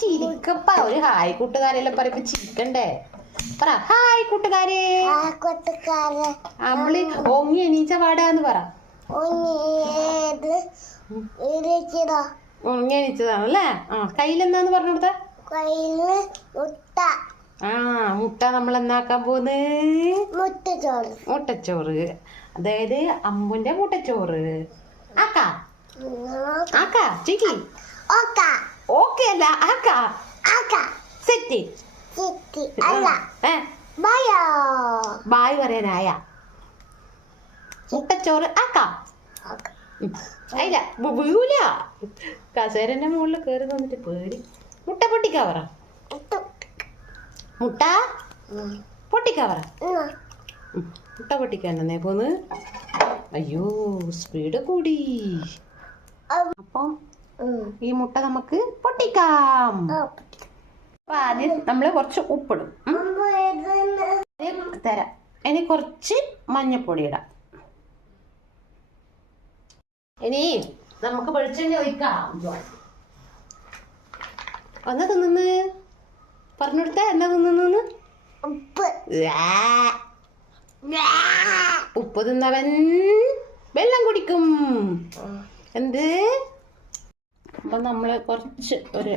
ചിരിക്കപ്പ ഒരു ഹായ് കൂട്ടുകാരെല്ലാം പറയുമ്പോ ചിരിക്കണ്ടേ? പറ ഹായ് കൂട്ടുകാരെ. അമ്പിളി ഓങ്ങി എണീച്ച പാടാന്ന് പറ. ഓങ്ങി എണീച്ചതാണല്ലേ. കയ്യിലെന്താന്ന് പറഞ്ഞു കൊടുത്ത? മുട്ട നമ്മൾ എന്നാക്കാൻ പോന്ന്? മുട്ടച്ചോറ്. അതായത് അമ്പുന്റെ മുട്ടച്ചോറ്. ആക്കാ ആക്കാ ചിക്കി ഓക്കെ അല്ല ആക്കാ സെറ്റ് ബായ് പറയാനായ മുട്ടച്ചോറ് ആക്കാ. അല്ല വീഴൂല. കസേരന്റെ മുകളിൽ കയറി വന്നിട്ട് പേടി. മുട്ട പൊട്ടിക്കാ പറ. മുട്ട പൊട്ടിക്കാ പറ. മുട്ട പൊട്ടിക്കാനെന്നേ പോന്ന്. അയ്യോ സ്പീഡ് കൂടി. അപ്പം ഈ മുട്ട നമുക്ക് പൊട്ടിക്കാം. അപ്പൊ ആദ്യം നമ്മള് കുറച്ച് ഉപ്പിടും. തരാം. ഇനി കുറച്ച് മഞ്ഞപ്പൊടി ഇടാം. ഇനി നമുക്ക് വെളിച്ചെണ്ണ ഒഴിക്കാം. എന്നാ തിന്നു പറഞ്ഞെടുത്ത എന്നാ തിന്നു? ഉപ്പ് തിന്നവൻ വെള്ളം കുടിക്കും. എന്ത്? അപ്പൊ നമ്മള് കുറച്ച് ഒരു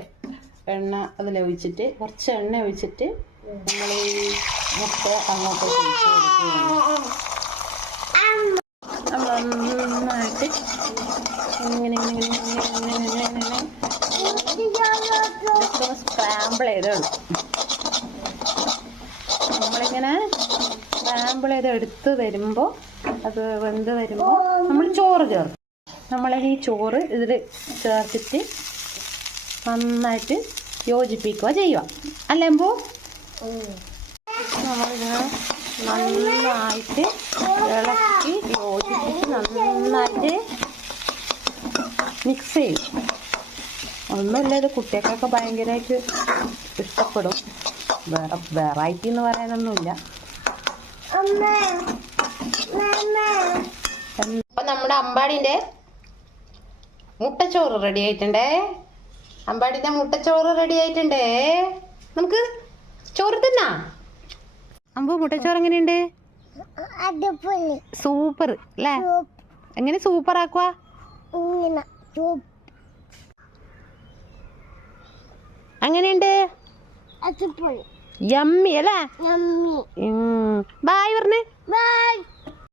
എണ്ണ അതിലൊഴിച്ചിട്ട് കുറച്ച് എണ്ണ ഒഴിച്ചിട്ട് നമ്മൾ ഈ മുട്ട അങ്ങോട്ട് നമ്മൾ നന്നായിട്ട് ഇങ്ങനെ സ്ക്രാമ്പിൾ ചെയ്തോളൂ. നമ്മളിങ്ങനെ സ്ക്രാമ്പിൾ ചെയ്ത് എടുത്ത് വരുമ്പോൾ അത് വെന്ത് വരുമ്പോൾ നമ്മൾ ചോറ് ചേർക്കും. നമ്മളീ ചോറ് ഇതിൽ ചേർത്തിട്ട് നന്നായിട്ട് യോജിപ്പിക്കുക ചെയ്യുക. അല്ലേമ്പോ നമ്മളിങ്ങനെ നന്നായിട്ട് ഇളക്കി യോജിപ്പിച്ച് നന്നായിട്ട് മിക്സ് ചെയ്യും. ഒന്നുമില്ല, ഇത് കുട്ടികൾക്കൊക്കെ ഭയങ്കരമായിട്ട് ഇഷ്ടപ്പെടും. വേറെ വെറൈറ്റി എന്ന് പറയാനൊന്നുമില്ല. അപ്പൊ നമ്മുടെ അമ്പാടിന്റെ മുട്ടച്ചോറ് റെഡി ആയിട്ടുണ്ടേ. അമ്പാടിന്റെ മുട്ടച്ചോറ് റെഡി ആയിട്ടുണ്ടേ. നമുക്ക് ചോറ് തിന്നാ. അമ്പു മുട്ടച്ചോറ് എങ്ങനെയുണ്ട്? സൂപ്പർ അല്ലേ? എങ്ങനെ സൂപ്പർ ആക്കുവാ? അങ്ങനെയുണ്ട്. യമ്മി അല്ലേ? ബായ് പറഞ്ഞേ.